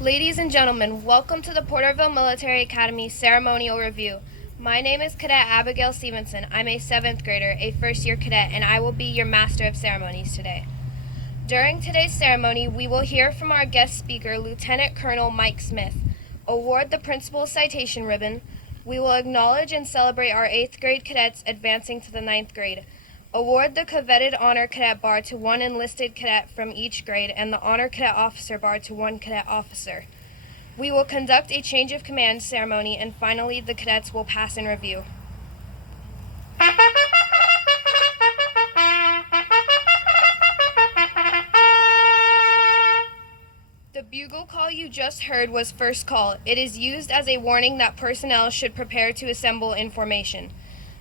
Ladies and gentlemen, welcome to the Porterville Military Academy Ceremonial Review. My name is Cadet Abigail Stevenson. I'm a 7th grader, a first-year cadet, and I will be your Master of Ceremonies today. During today's ceremony, we will hear from our guest speaker, Lieutenant Colonel Mike Smith, award the Principal's Citation Ribbon. We will acknowledge and celebrate our 8th grade cadets advancing to the 9th grade. Award the Coveted Honor Cadet Bar to one enlisted cadet from each grade and the Honor Cadet Officer Bar to one cadet officer. We will conduct a change of command ceremony, and finally the cadets will pass in review. The bugle call you just heard was first call. It is used as a warning that personnel should prepare to assemble in formation.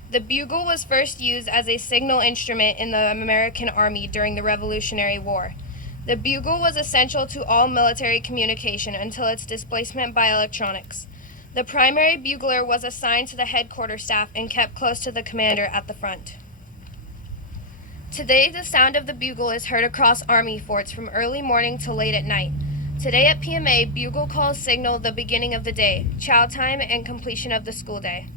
The bugle was first used as a signal instrument in the American Army during the Revolutionary War. The bugle was essential to all military communication until its displacement by electronics. The primary bugler was assigned to the headquarters staff and kept close to the commander at the front. Today, the sound of the bugle is heard across Army forts from early morning to late at night. Today at PMA, bugle calls signal the beginning of the day, chow time, and completion of the school day.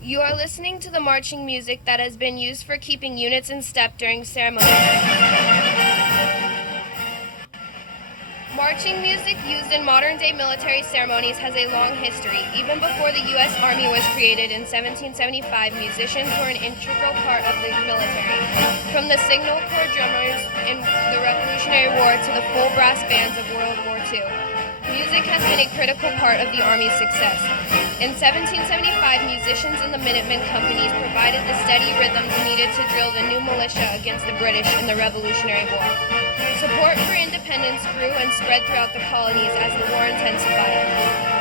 You are listening to the marching music that has been used for keeping units in step during ceremonies. Marching music used in modern-day military ceremonies has a long history. Even before the U.S. Army was created in 1775, musicians were an integral part of the military. From the Signal Corps drummers in the Revolutionary War to the full brass bands of World War II, music has been a critical part of the Army's success. In 1775, musicians in the Minutemen companies provided the steady rhythms needed to drill the new militia against the British in the Revolutionary War. Support for independence grew and spread throughout the colonies as the war intensified.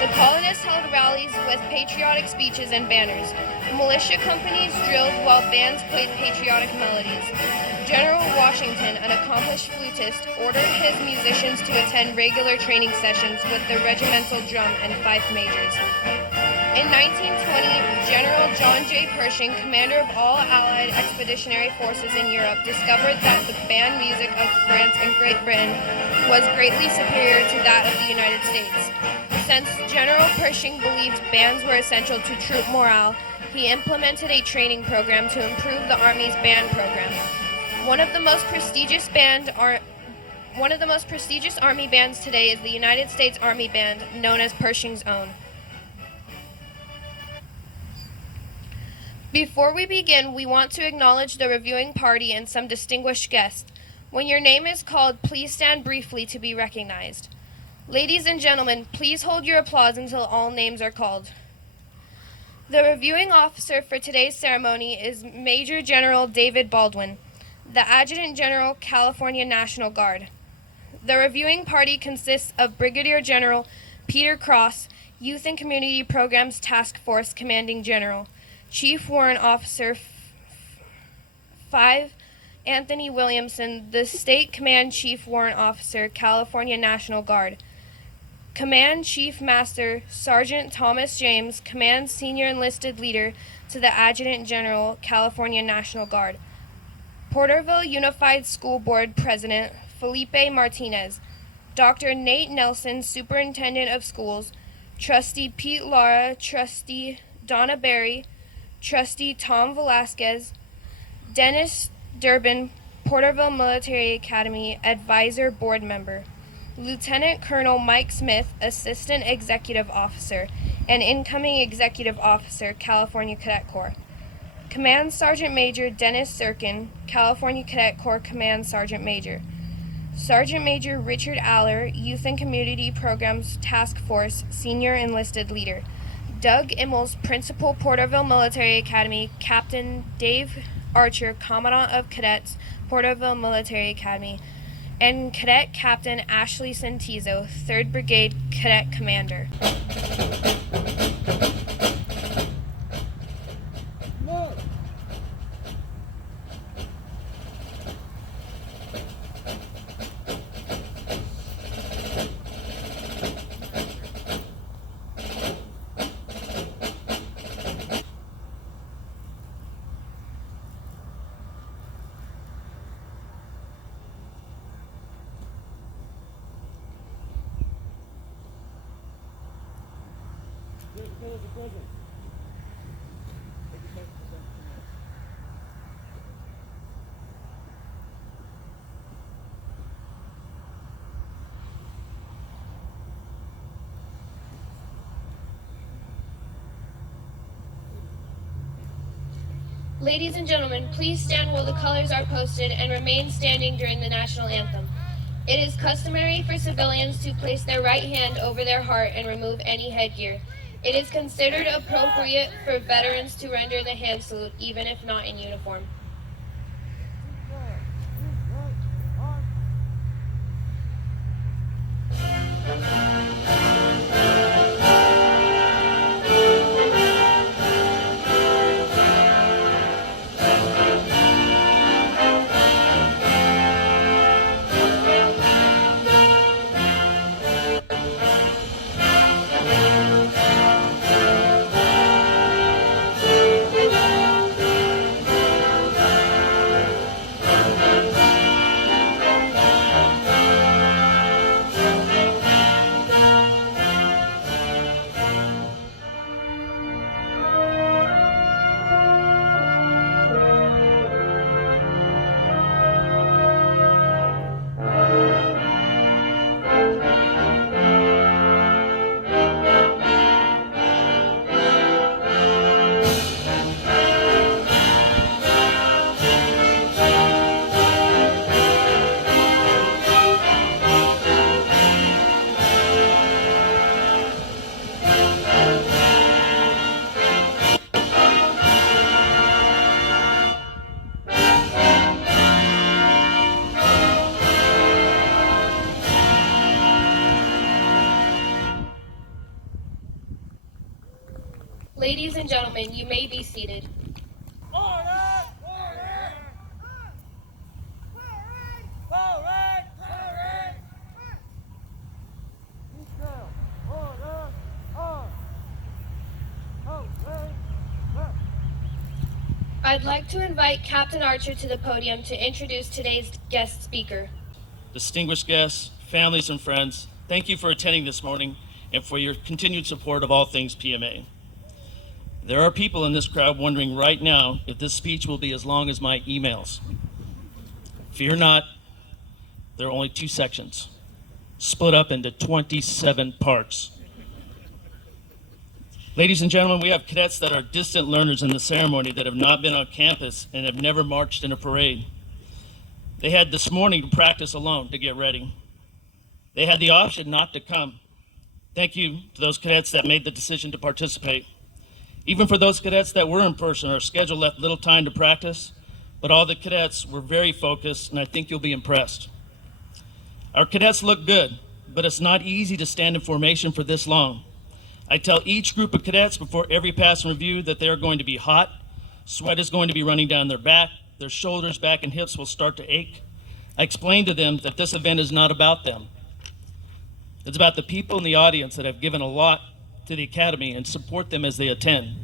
The colonists held rallies with patriotic speeches and banners. Militia companies drilled while bands played patriotic melodies. General Washington, an accomplished flutist, ordered his musicians to attend regular training sessions with the regimental drum and fife majors. In 1920, General John J. Pershing, commander of all Allied expeditionary forces in Europe, discovered that the band music of France and Great Britain was greatly superior to that of the United States. Since General Pershing believed bands were essential to troop morale, he implemented a training program to improve the Army's band program. One of the most prestigious Army bands today is the United States Army Band, known as Pershing's Own. Before we begin, we want to acknowledge the reviewing party and some distinguished guests. When your name is called, please stand briefly to be recognized. Ladies and gentlemen, please hold your applause until all names are called. The reviewing officer for today's ceremony is Major General David Baldwin, the Adjutant General, California National Guard. The reviewing party consists of Brigadier General Peter Cross, Youth and Community Programs Task Force Commanding General, Chief Warrant Officer 5 Anthony Williamson, the State Command Chief Warrant Officer, California National Guard, Command Chief Master Sergeant Thomas James, Command Senior Enlisted Leader to the Adjutant General, California National Guard. Porterville Unified School Board President Felipe Martinez. Dr. Nate Nelson, Superintendent of Schools. Trustee Pete Lara, Trustee Donna Berry, Trustee Tom Velasquez. Dennis Durbin, Porterville Military Academy Advisor Board Member. Lieutenant Colonel Mike Smith, Assistant Executive Officer and Incoming Executive Officer, California Cadet Corps. Command Sergeant Major Dennis Sirkin, California Cadet Corps Command Sergeant Major. Sergeant Major Richard Aller, Youth and Community Programs Task Force Senior Enlisted Leader. Doug Immels, Principal, Porterville Military Academy. Captain Dave Archer, Commandant of Cadets, Porterville Military Academy. And Cadet Captain Ashley Santizo, 3rd Brigade Cadet Commander. Ladies and gentlemen, please stand while the colors are posted and remain standing during the national anthem. It is customary for civilians to place their right hand over their heart and remove any headgear. It is considered appropriate for veterans to render the hand salute, even if not in uniform. Ladies and gentlemen, you may be seated. I'd like to invite Captain Archer to the podium to introduce today's guest speaker. Distinguished guests, families, and friends, thank you for attending this morning and for your continued support of all things PMA. There are people in this crowd wondering right now if this speech will be as long as my emails. Fear not, there are only 2 sections, split up into 27 parts. Ladies and gentlemen, we have cadets that are distant learners in the ceremony that have not been on campus and have never marched in a parade. They had this morning to practice alone to get ready. They had the option not to come. Thank you to those cadets that made the decision to participate. Even for those cadets that were in person, our schedule left little time to practice, but all the cadets were very focused, and I think you'll be impressed. Our cadets look good, but it's not easy to stand in formation for this long. I tell each group of cadets before every pass and review that they are going to be hot, sweat is going to be running down their back, their shoulders, back, and hips will start to ache. I explain to them that this event is not about them. It's about the people in the audience that have given a lot to the Academy and support them as they attend.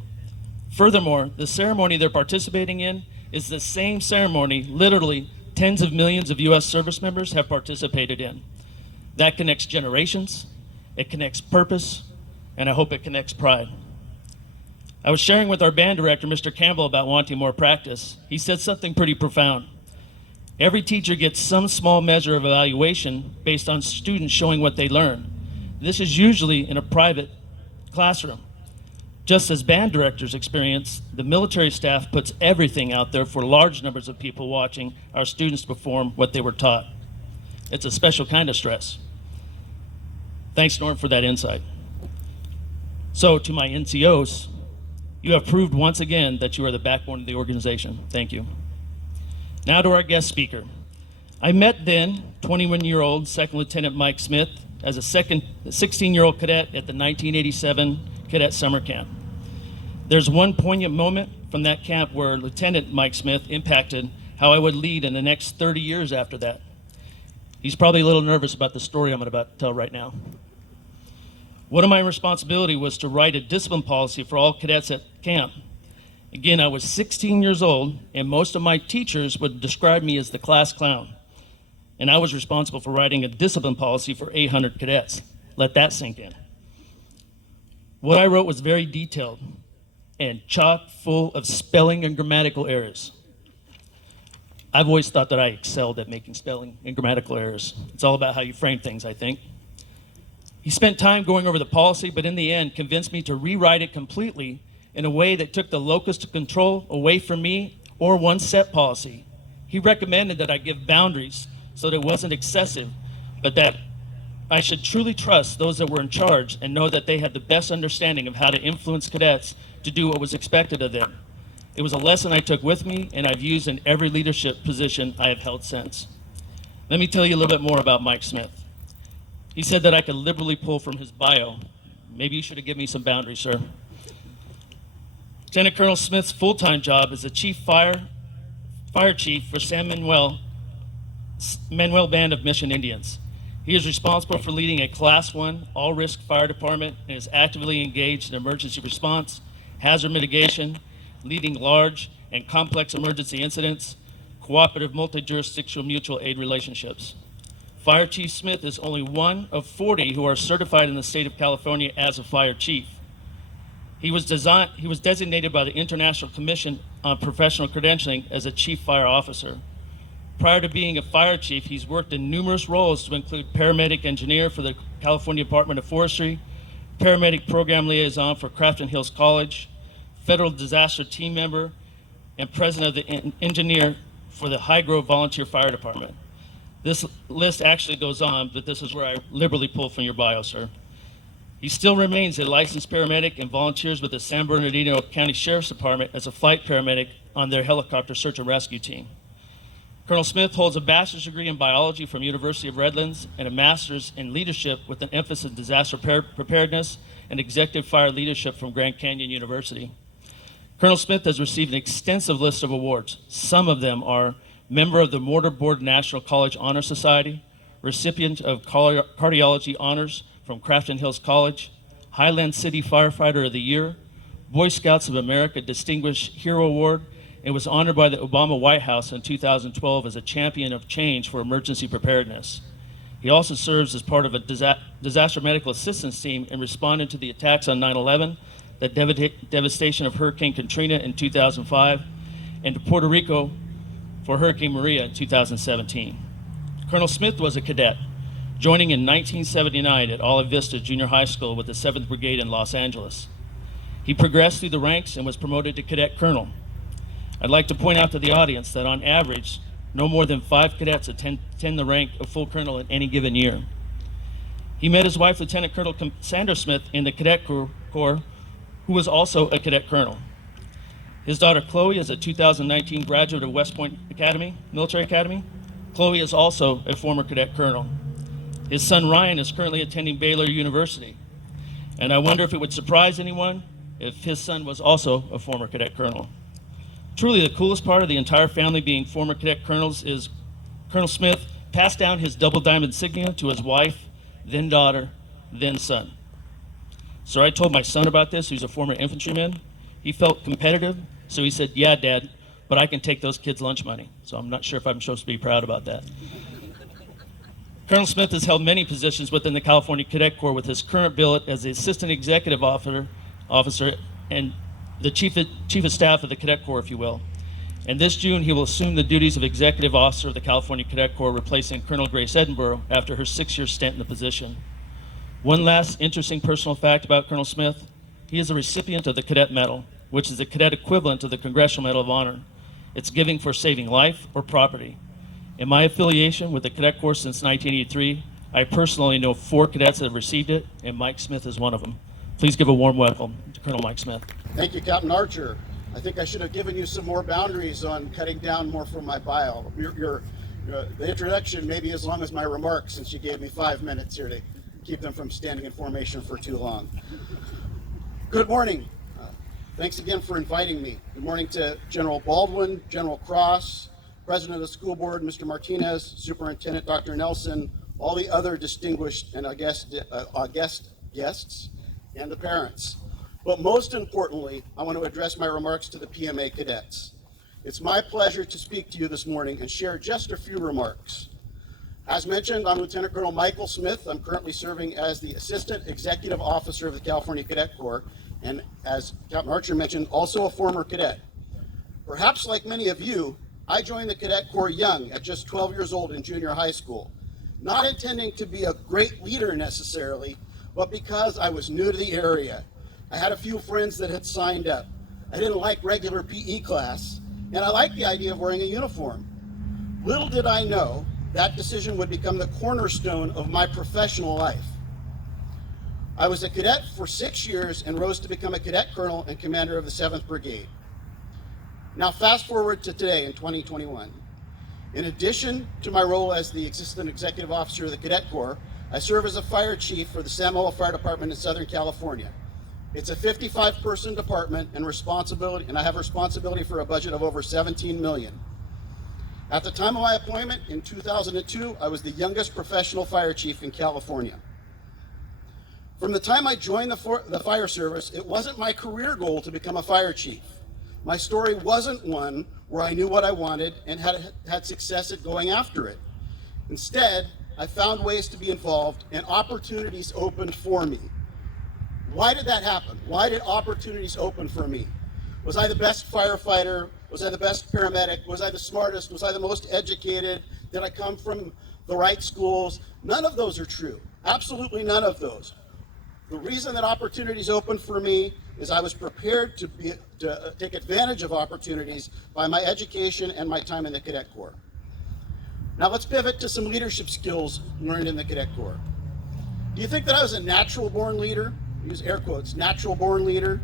Furthermore, the ceremony they're participating in is the same ceremony literally tens of millions of U.S. service members have participated in. That connects generations, it connects purpose, and I hope it connects pride. I was sharing with our band director, Mr. Campbell, about wanting more practice. He said something pretty profound. Every teacher gets some small measure of evaluation based on students showing what they learn. This is usually in a private classroom. Just as band directors experience, the military staff puts everything out there for large numbers of people watching our students perform what they were taught. It's a special kind of stress. Thanks, Norm, for that insight. So, to my NCOs, you have proved once again that you are the backbone of the organization. Thank you. Now to our guest speaker. I met then 21-year-old Second Lieutenant Mike Smith as a 16-year-old cadet at the 1987 Cadet Summer Camp. There's one poignant moment from that camp where Lieutenant Mike Smith impacted how I would lead in the next 30 years after that. He's probably a little nervous about the story I'm about to tell right now. One of my responsibilities was to write a discipline policy for all cadets at camp. Again, I was 16 years old, and most of my teachers would describe me as the class clown. And I was responsible for writing a discipline policy for 800 cadets. Let that sink in. What I wrote was very detailed and chock full of spelling and grammatical errors. I've always thought that I excelled at making spelling and grammatical errors. It's all about how you frame things, I think. He spent time going over the policy, but in the end convinced me to rewrite it completely in a way that took the locus of control away from me or one set policy. He recommended that I give boundaries so that it wasn't excessive, but that I should truly trust those that were in charge and know that they had the best understanding of how to influence cadets to do what was expected of them. It was a lesson I took with me and I've used in every leadership position I have held since. Let me tell you a little bit more about Mike Smith. He said that I could liberally pull from his bio. Maybe you should have given me some boundaries, sir. Lieutenant Colonel Smith's full-time job is the chief fire chief for San Manuel Band of Mission Indians. He is responsible for leading a Class 1 all-risk fire department and is actively engaged in emergency response, hazard mitigation, leading large and complex emergency incidents, cooperative multi-jurisdictional mutual aid relationships. Fire Chief Smith is only one of 40 who are certified in the state of California as a fire chief. He was designated by the International Commission on Professional Credentialing as a chief fire officer. Prior to being a fire chief, he's worked in numerous roles to include paramedic engineer for the California Department of Forestry, paramedic program liaison for Crafton Hills College, federal disaster team member, and president of the engineer for the High Grove Volunteer Fire Department. This list actually goes on, but this is where I liberally pull from your bio, sir. He still remains a licensed paramedic and volunteers with the San Bernardino County Sheriff's Department as a flight paramedic on their helicopter search and rescue team. Colonel Smith holds a bachelor's degree in biology from University of Redlands and a master's in leadership with an emphasis in disaster preparedness and executive fire leadership from Grand Canyon University. Colonel Smith has received an extensive list of awards. Some of them are member of the Mortarboard National College Honor Society, recipient of cardiology honors from Crafton Hills College, Highland City Firefighter of the Year, Boy Scouts of America Distinguished Hero Award, and was honored by the Obama White House in 2012 as a champion of change for emergency preparedness. He also serves as part of a disaster medical assistance team in responding to the attacks on 9/11, the devastation of Hurricane Katrina in 2005, and to Puerto Rico for Hurricane Maria in 2017. Colonel Smith was a cadet, joining in 1979 at Olive Vista Junior High School with the 7th Brigade in Los Angeles. He progressed through the ranks and was promoted to cadet colonel. I'd like to point out to the audience that on average, no more than 5 cadets attend the rank of full colonel in any given year. He met his wife, Lieutenant Colonel Sandra Smith, in the Cadet Corps, who was also a cadet colonel. His daughter Chloe is a 2019 graduate of West Point Academy, Military Academy. Chloe is also a former cadet colonel. His son Ryan is currently attending Baylor University. And I wonder if it would surprise anyone if his son was also a former cadet colonel. Truly the coolest part of the entire family being former cadet colonels is Colonel Smith passed down his double diamond insignia to his wife then daughter, then son. So I told my son about this, who's a former infantryman. He felt competitive, so he said, yeah, Dad, but I can take those kids' lunch money. So I'm not sure if I'm supposed to be proud about that. Colonel Smith has held many positions within the California Cadet Corps, with his current billet as the Assistant Executive Officer and the Chief of Staff of the Cadet Corps, if you will. And this June, he will assume the duties of Executive Officer of the California Cadet Corps, replacing Colonel Grace Edinburgh after her 6-year stint in the position. One last interesting personal fact about Colonel Smith: he is a recipient of the Cadet Medal, which is the cadet equivalent to the Congressional Medal of Honor. It's giving for saving life or property. In my affiliation with the Cadet Corps since 1983, I personally know 4 cadets that have received it, and Mike Smith is one of them. Please give a warm welcome to Colonel Mike Smith. Thank you, Captain Archer. I think I should have given you some more boundaries on cutting down more from my bio. The introduction may be as long as my remarks, since you gave me 5 minutes here to keep them from standing in formation for too long. Good morning. Thanks again for inviting me. Good morning to General Baldwin, General Cross, President of the School Board, Mr. Martinez, Superintendent Dr. Nelson, all the other distinguished and guests, and the parents. But most importantly, I want to address my remarks to the PMA cadets. It's my pleasure to speak to you this morning and share just a few remarks. As mentioned, I'm Lieutenant Colonel Michael Smith. I'm currently serving as the Assistant Executive Officer of the California Cadet Corps, and as Captain Archer mentioned, also a former cadet. Perhaps like many of you, I joined the Cadet Corps young, at just 12 years old in junior high school, not intending to be a great leader necessarily, but because I was new to the area. I had a few friends that had signed up. I didn't like regular PE class, and I liked the idea of wearing a uniform. Little did I know that decision would become the cornerstone of my professional life. I was a cadet for 6 years and rose to become a cadet colonel and commander of the 7th Brigade. Now fast forward to today in 2021. In addition to my role as the Assistant Executive Officer of the Cadet Corps, I serve as a fire chief for the San Manuel Fire Department in Southern California. It's a 55-person department and I have responsibility for a budget of over $17 million. At the time of my appointment in 2002, I was the youngest professional fire chief in California. From the time I joined the fire service, it wasn't my career goal to become a fire chief. My story wasn't one where I knew what I wanted and had success at going after it. Instead, I found ways to be involved and opportunities opened for me. Why did that happen? Why did opportunities open for me? Was I the best firefighter? Was I the best paramedic? Was I the smartest? Was I the most educated? Did I come from the right schools? None of those are true. Absolutely none of those. The reason that opportunities opened for me is I was prepared to take advantage of opportunities by my education and my time in the Cadet Corps. Now let's pivot to some leadership skills learned in the Cadet Corps. Do you think that I was a natural born leader? Use air quotes, natural born leader?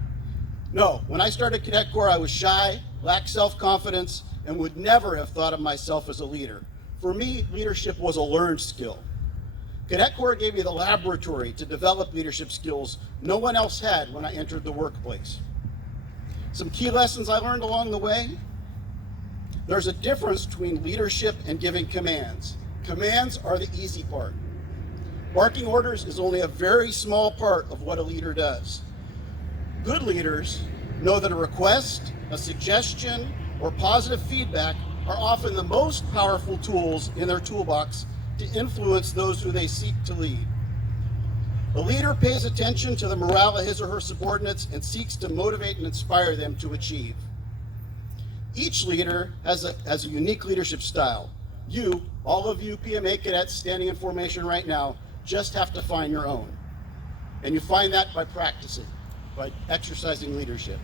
No, when I started Cadet Corps, I was shy, lacked self-confidence, and would never have thought of myself as a leader. For me, leadership was a learned skill. Cadet Corps gave me the laboratory to develop leadership skills no one else had when I entered the workplace. Some key lessons I learned along the way: there's a difference between leadership and giving commands. Commands are the easy part. Barking orders is only a very small part of what a leader does. Good leaders know that a request, a suggestion, or positive feedback are often the most powerful tools in their toolbox to influence those who they seek to lead. A leader pays attention to the morale of his or her subordinates and seeks to motivate and inspire them to achieve. Each leader has a unique leadership style. You, all of you PMA cadets standing in formation right now, just have to find your own. And you find that by practicing, by exercising leadership.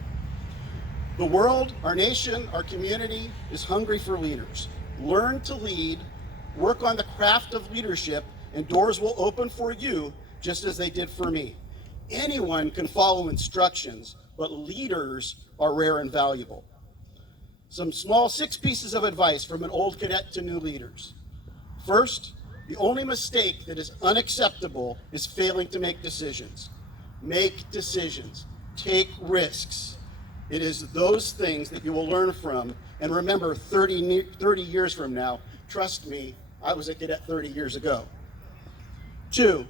The world, our nation, our community is hungry for leaders. Learn to lead, work on the craft of leadership, and doors will open for you just as they did for me. Anyone can follow instructions, but leaders are rare and valuable. Some small 6 pieces of advice from an old cadet to new leaders. First, the only mistake that is unacceptable is failing to make decisions. Make decisions. Take risks. It is those things that you will learn from. And remember, 30 years from now, trust me, I was a cadet 30 years ago. 2,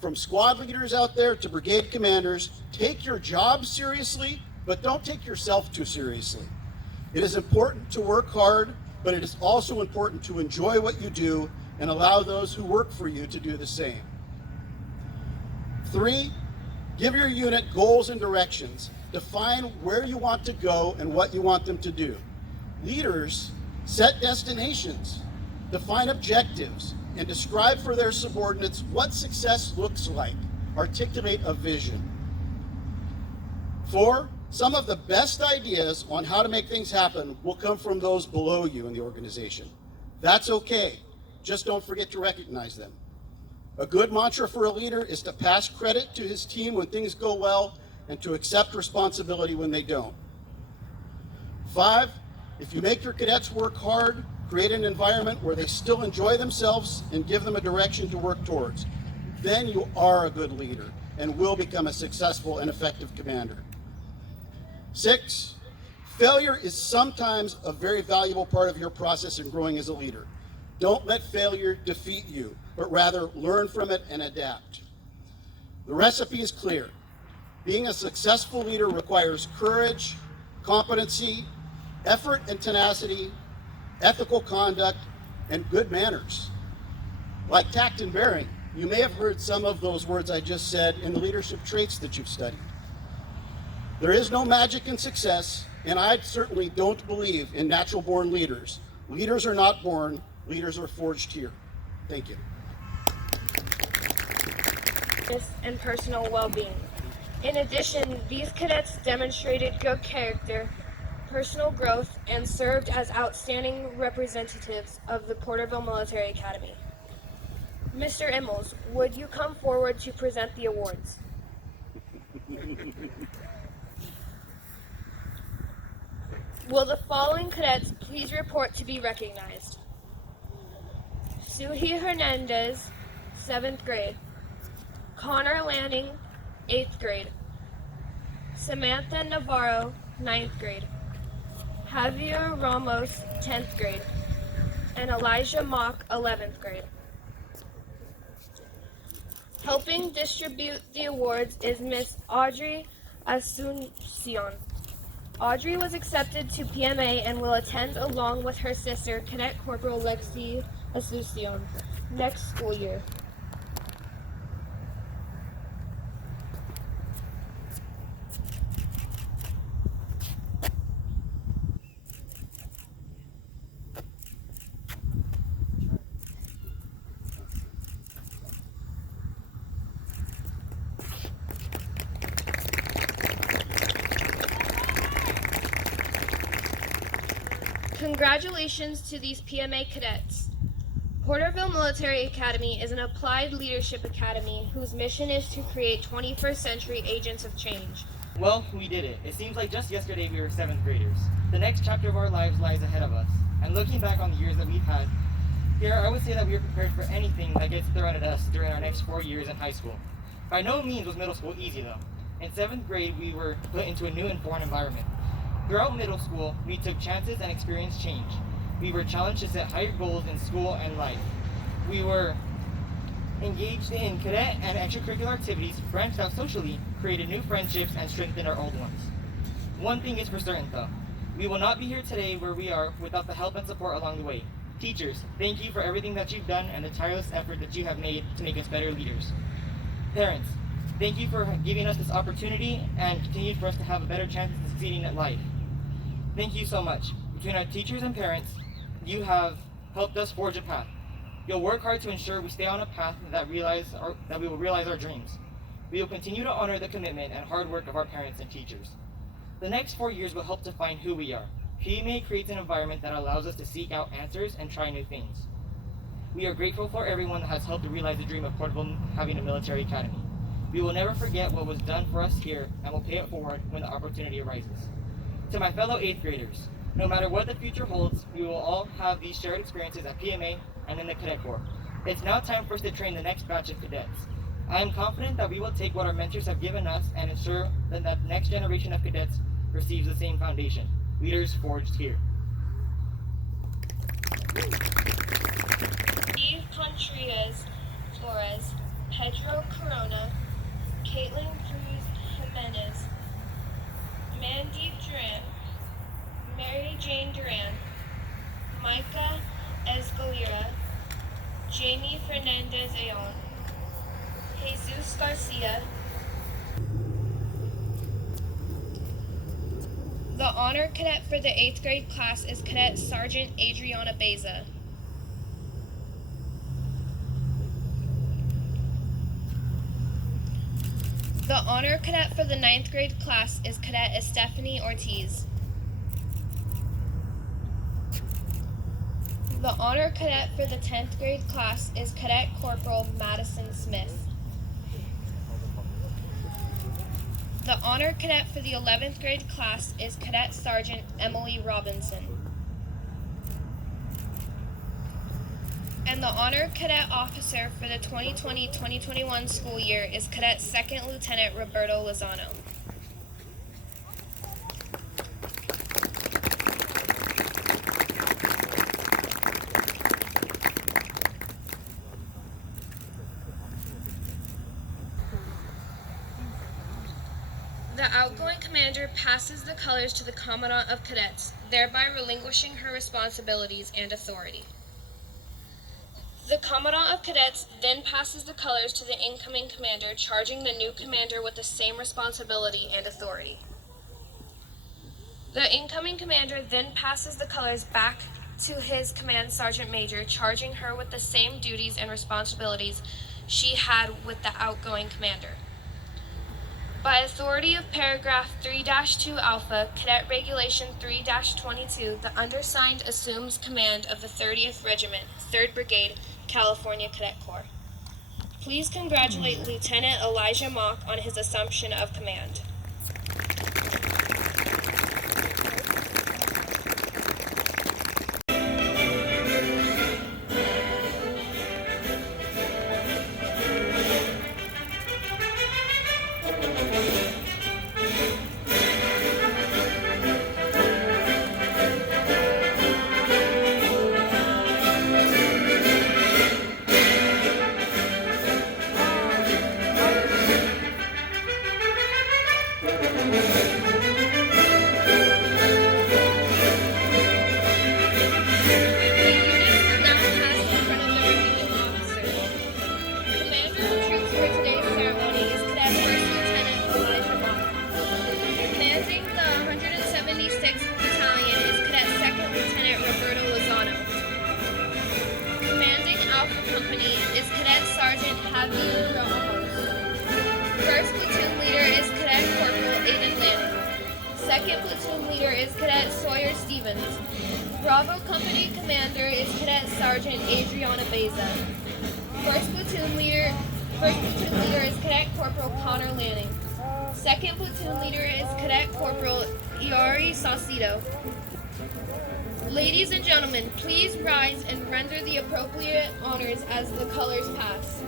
From squad leaders out there to brigade commanders, take your job seriously, but don't take yourself too seriously. It is important to work hard, but it is also important to enjoy what you do and allow those who work for you to do the same. 3, give your unit goals and directions. Define where you want to go and what you want them to do. Leaders set destinations, define objectives, and describe for their subordinates what success looks like. Articulate a vision. 4, some of the best ideas on how to make things happen will come from those below you in the organization. That's okay. Just don't forget to recognize them. A good mantra for a leader is to pass credit to his team when things go well and to accept responsibility when they don't. 5, if you make your cadets work hard, create an environment where they still enjoy themselves and give them a direction to work towards, then you are a good leader and will become a successful and effective commander. 6, failure is sometimes a very valuable part of your process in growing as a leader. Don't let failure defeat you, but rather learn from it and adapt. The recipe is clear. Being a successful leader requires courage, competency, effort and tenacity, ethical conduct, and good manners. Like tact and bearing, you may have heard some of those words I just said in the leadership traits that you've studied. There is no magic in success, and I certainly don't believe in natural-born leaders. Leaders are not born, leaders are forged here. Thank you. And personal well-being. In addition, these cadets demonstrated good character, personal growth, and served as outstanding representatives of the Porterville Military Academy. Mr. Immels, would you come forward to present the awards? Will the following cadets please report to be recognized? Suhi Hernandez, 7th grade. Connor Lanning, 8th grade. Samantha Navarro, 9th grade. Javier Ramos, 10th grade. And Elijah Mock, 11th grade. Helping distribute the awards is Miss Audrey Asuncion. Audrey was accepted to PMA and will attend along with her sister, Cadet Corporal Lexi Asuncion, next school year. Congratulations to these PMA cadets. Porterville Military Academy is an applied leadership academy whose mission is to create 21st century agents of change. Well, we did it. It seems like just yesterday we were 7th graders. The next chapter of our lives lies ahead of us. And looking back on the years that we've had, here I would say that we are prepared for anything that gets thrown at us during our next 4 years in high school. By no means was middle school easy though. In 7th grade, we were put into a new and foreign environment. Throughout middle school, we took chances and experienced change. We were challenged to set higher goals in school and life. We were engaged in cadet and extracurricular activities, branched out socially, created new friendships, and strengthened our old ones. One thing is for certain though, we will not be here today where we are without the help and support along the way. Teachers, thank you for everything that you've done and the tireless effort that you have made to make us better leaders. Parents, thank you for giving us this opportunity and continue for us to have a better chance of succeeding at life. Thank you so much. Between our teachers and parents, you have helped us forge a path. You'll work hard to ensure we stay on a path that we will realize our dreams. We will continue to honor the commitment and hard work of our parents and teachers. The next 4 years will help define who we are. PMA creates an environment that allows us to seek out answers and try new things. We are grateful for everyone that has helped to realize the dream of Porterville having a military academy. We will never forget what was done for us here and will pay it forward when the opportunity arises. To my fellow 8th graders, no matter what the future holds, we will all have these shared experiences at PMA and in the Cadet Corps. It's now time for us to train the next batch of cadets. I am confident that we will take what our mentors have given us and ensure that the next generation of cadets receives the same foundation. Leaders forged here. Contreras Flores, Pedro Corona, Caitlin Cruz Jimenez, Mandy Duran, Mary Jane Duran, Micah Escalera, Jamie Fernandez Ayon, Jesus Garcia. The honor cadet for the 8th grade class is Cadet Sergeant Adriana Beza. The honor cadet for the 9th grade class is Cadet Estefany Ortiz. The honor cadet for the 10th grade class is Cadet Corporal Madison Smith. The honor cadet for the 11th grade class is Cadet Sergeant Emily Robinson. And the honor cadet officer for the 2020-2021 school year is Cadet 2nd Lieutenant Roberto Lozano. The outgoing commander passes the colors to the Commandant of Cadets, thereby relinquishing her responsibilities and authority. The Commandant of Cadets then passes the colors to the incoming commander, charging the new commander with the same responsibility and authority. The incoming commander then passes the colors back to his command sergeant major, charging her with the same duties and responsibilities she had with the outgoing commander. By authority of paragraph 3-2 Alpha, Cadet Regulation 3-22, the undersigned assumes command of the 30th Regiment, 3rd Brigade, California Cadet Corps. Please congratulate Lieutenant Elijah Mock on his assumption of command. Second platoon leader is Cadet Sawyer Stevens. Bravo Company Commander is Cadet Sergeant Adriana Beza. First platoon leader is Cadet Corporal Connor Lanning. Second platoon leader is Cadet Corporal Iari Saucedo. Ladies and gentlemen, please rise and render the appropriate honors as the colors pass.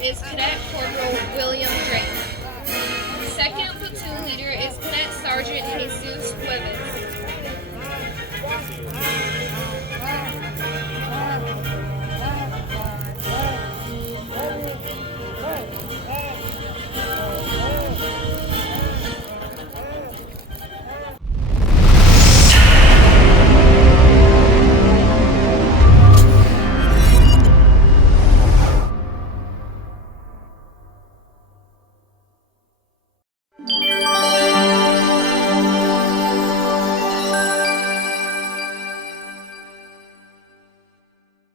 Is Cadet Corporal William Drake. Second platoon leader is Cadet Sergeant Jesus Cuevas.